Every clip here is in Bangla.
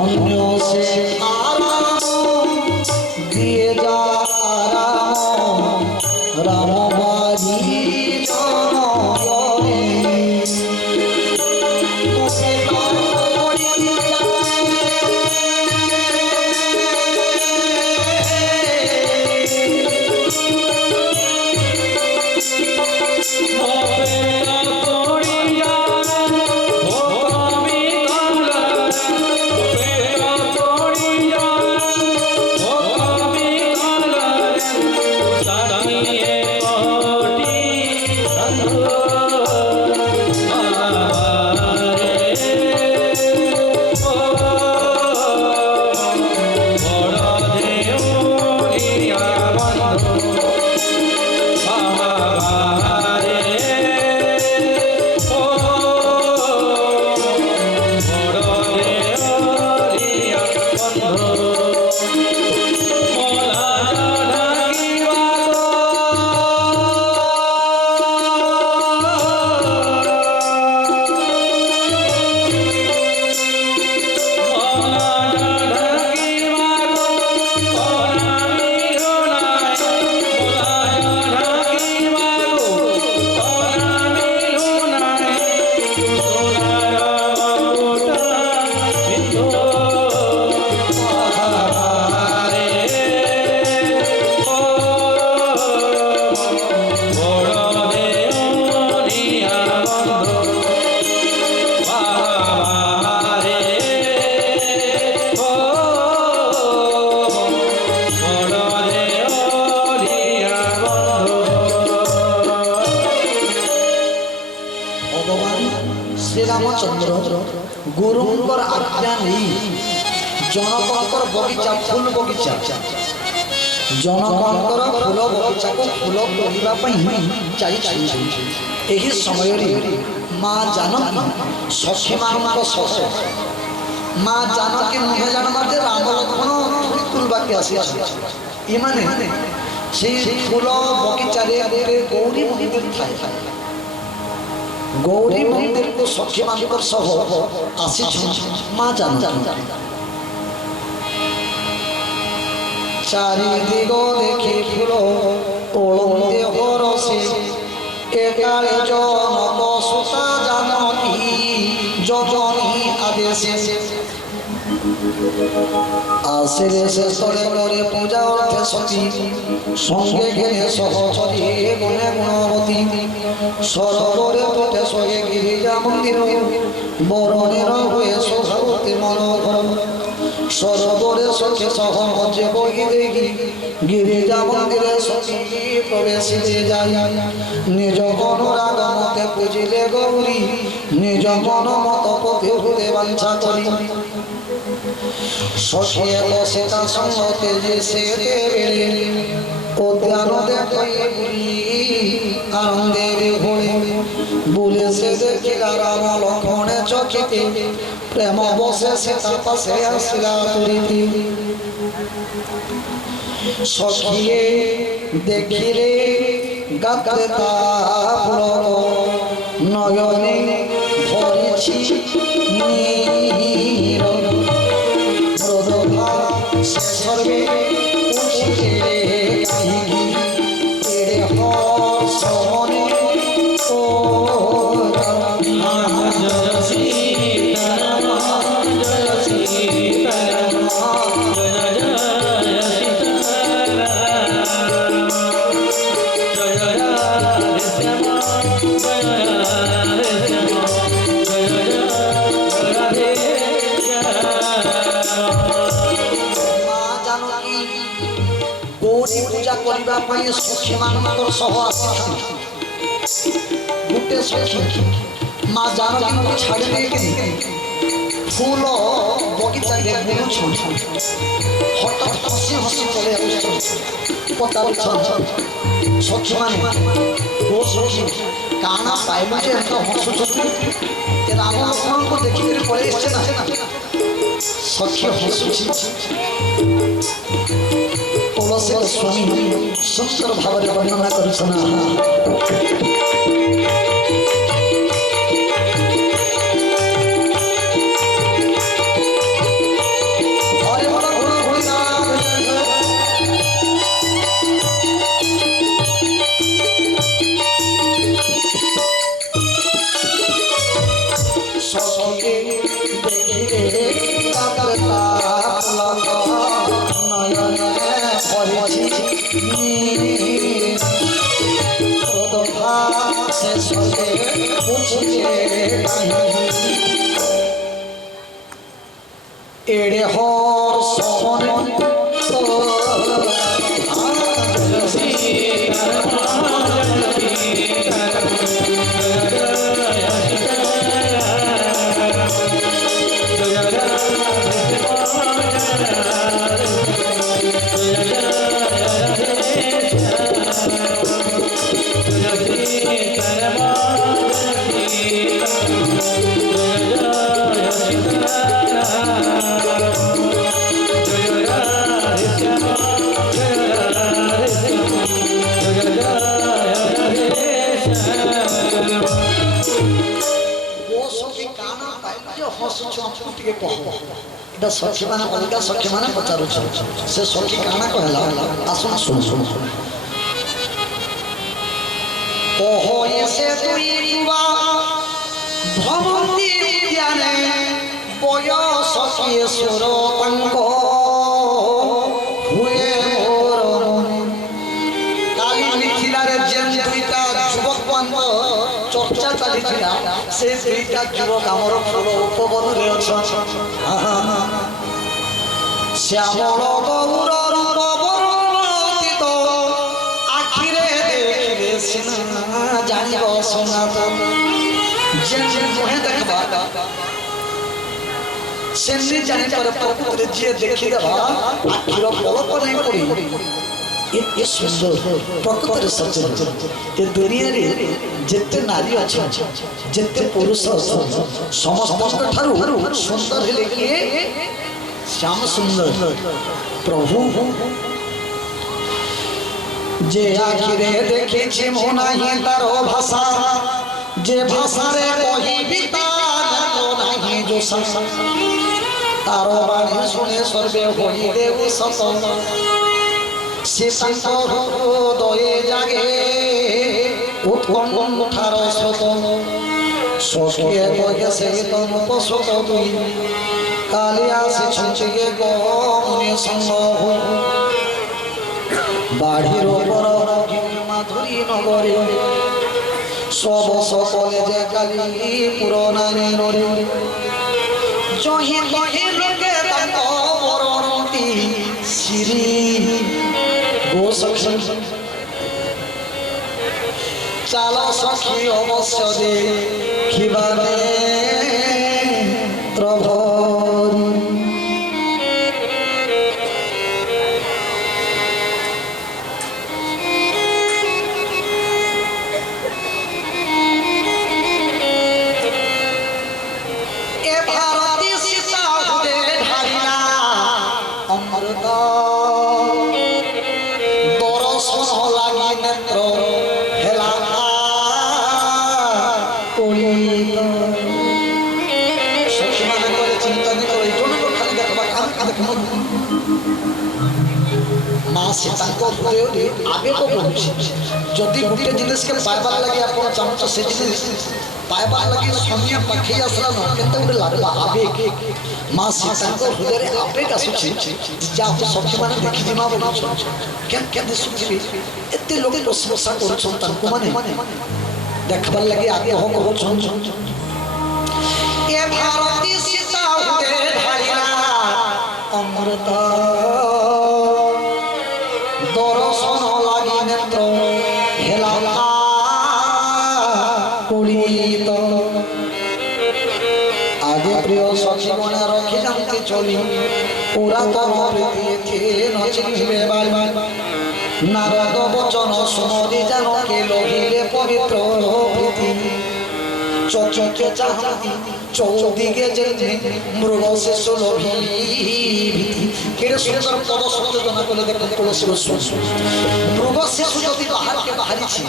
ধন্য সে আরাম দিয়ে যা রাম রাম বাড়ি জনয়নে श्रीरामचंद्र गुरुंकर आज्ञा नहीं जनकंकर बगीचा फूल बगीचा जनकंकर फूल बगीचा को फूल तोलिबा पई चाहि एही समय रे मां जानकी सखी मानक सस मां जानकी नुहे जान माते राम लक्ष्मण तुलबा के आसी ए माने से फूल बगीचा रे गौरी मंदिर थाए गौरी मंदिर को सखी मानकर सह आसी मां जानकी चारिदिग देखी फूल तोलते हरसे एकाले जनक सुता जानकी जजनी आदेशे आश्रे शेषे करे पूजा अर्थे सती संगे घेरे सहचरी गुणे गुणवती सरोवरे तटे सहे गिरिजा मंदिर बरणेर हुए शोभावती मनोहर सरोवरे सखे सह मजे बही देखी गिरिजा मंदिर सखी प्रवेश जाय निज अनुराग मते पूजिले गौरी निज मन मत पति हृदय वांछा करी सखी सीता संगते जे से देवे उद्यान देखई बुली आनंदे घोड़े बुले से देखिला राम लक्ष्मण चकिते प्रेम बसे सीता पासे आसिला तुरीति सखिए देखिले गाते तापुर नयने भरिछि नीर प्रदोभा सर्वे उचिते काहिकी तेरे हो सोने ओ जय सीताराम जय सीताराम जय जय सीताराम जय राधे श्याम जय राधे श्याम जय राधे गौरी पूजा करबा पई सखी मानकर सह आसी गुटे सखी मां जानकी को छाड़ दे के फूल बगीचा रे बुलु छन हठात हसी हसी चले आउ पताल छन सखी माने ओ सखी काना पाइलु जे तो हसु छथि के राम लक्ष्मण को देखि के पळे एछे ना सखी हसुछि तुलसी स्वामी सुंदर भाव वर्णना कर সঙ্গে দেখিলে কাতর তাপ নয়নে ভরেছি প্রদভা শেষ হলে বুঝিলে এড়ে হর সহন सखी मैंने अलग सखी मैंने पचारू से सखी काना कहला आसुन सुन सुन ओहो ऐसे तुई युवा भ्रमंती ज्ञाने बयस किशोर पंक हुए मोर काली लिखिला रे जेन दुईटा युवक बंद चर्चा चली से दुईटा युवक आमर फूल उपवन रे अछन श्यामल गौर रूप वर्णित आखिरे देखिले सिना जानिब सनातन जेन मुहे देखबा सेन्नी जानि पर प्रकृति जे देखि देबा आखिर पलक नै पड़ी ये सुंदर प्रकृति सज्जन ये दुनिया रे जेते नारी अछि जेते पुरुष समस्त ठारू सुंदर हेले कि श्याम सुंदर प्रभु जे आखिरे देखिछि मोनाही तार भाषा जे भाषा रे कहिबि तार नाही जो तार बाणी सुने सर्वे होई देव सत से हृदये जागे उत्कंठार स्रोत सखिए बगे से तम पशुत दुई कालिया से छुचिए गने संग बाढ़ीर पर माधुरी नगरे सब सकले जे काली पुराने नरे जही तही लोके तक वरणती श्री गो सखी चाल सखी अवश्य देखिबा प्रभु सीता हृदय आवेग बढ़ुची जदि गोटे जिनिस के पाइबार लगे आप चाहूँ से जिनिस पाइबार लगे समय पाखे आसला न केते गोटे लागला आवेग मां सीता हृदय रे आवेग आसुची जा सखी माने देखि दिमा बोलछ केन केन सुखी एते लोग प्रशंसा करछन तांको माने देखबार लगे आगे हो कहछन ए भारती सीता हृदय धारिया अमृत दर्शन लगी नेत्र हेला कुलित आगे प्रिय सखी मने रखी जानती चली पुरातन प्रीति नचिले बाल नारद वचन सुमरी जानके लोहिले पवित्र प्रीति चौचके चाहती चौदिगे जेते मृग शिशु लोभी केड़े सुंदर पद संयोजन कले देखो तुलसी मृग शिशु जदि बाहर के बाहरी छी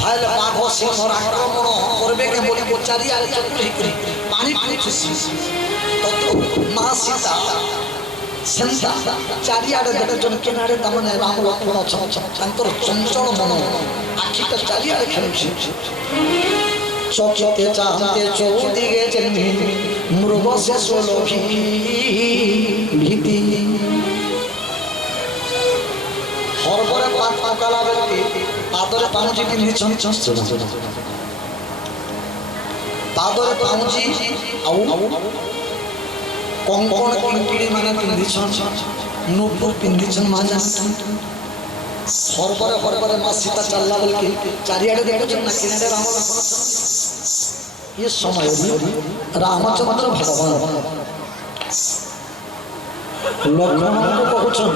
भाइल बाघ सिंह आक्रमण करबे के बोली चारि आले चतुर करी पानी पीछुसी तो मां सीता संता चारि आले देख जन किनारे तमने राम लक्ष्मण छम छम अंतर चंचल मन आखिटा चारि आले खेलुसी চকিতে চাঁদে চৌদিকে যেমনি মৃগ শেষ হলো ভীতি হরবরে পাকালা বেলকে পাদরে পাউজি পিন্ধিছন পাদরে পাউজি ଆଉ কঙ্কণ কিঙ্কিড়ি মানে পিন্ধিছন নূপুর পিন্ধিছন মা জানেন হরবরে হরবরে মা সীতা চাল্লা বেলকে চারিয়াড়ে দেখছেন না কিনারে রাম লক্ষ্মণ এ সময় রামচন্দ্র ভগবান লক্ষ্মণকে কହୁছন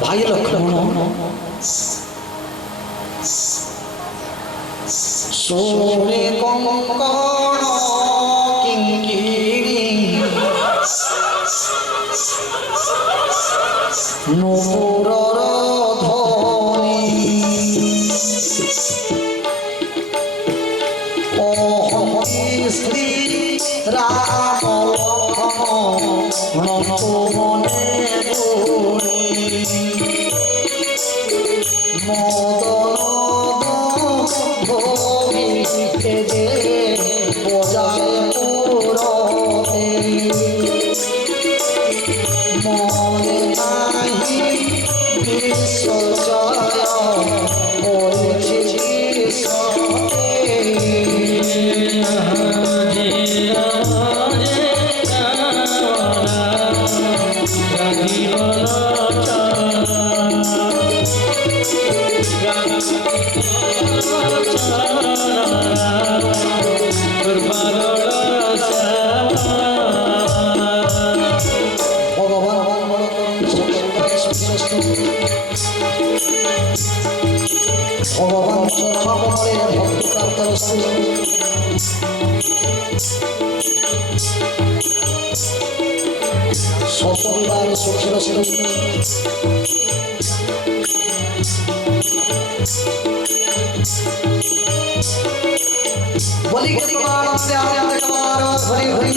ভাই লক্ষ্মণ সোরে কঙ্কণ কিঙ্কিণী নূপুরর ধ্বনি স্ত্রী রাম লক্ষ্মণ মনে মদন ভোগিকে যে বজায় পুরতে মনে নাহি বিশ্বজয় হয়েছে ভগবান চরণকমলে ভক্তি প্রাপ্ত সপরিবার সুখী বলি হরি হরি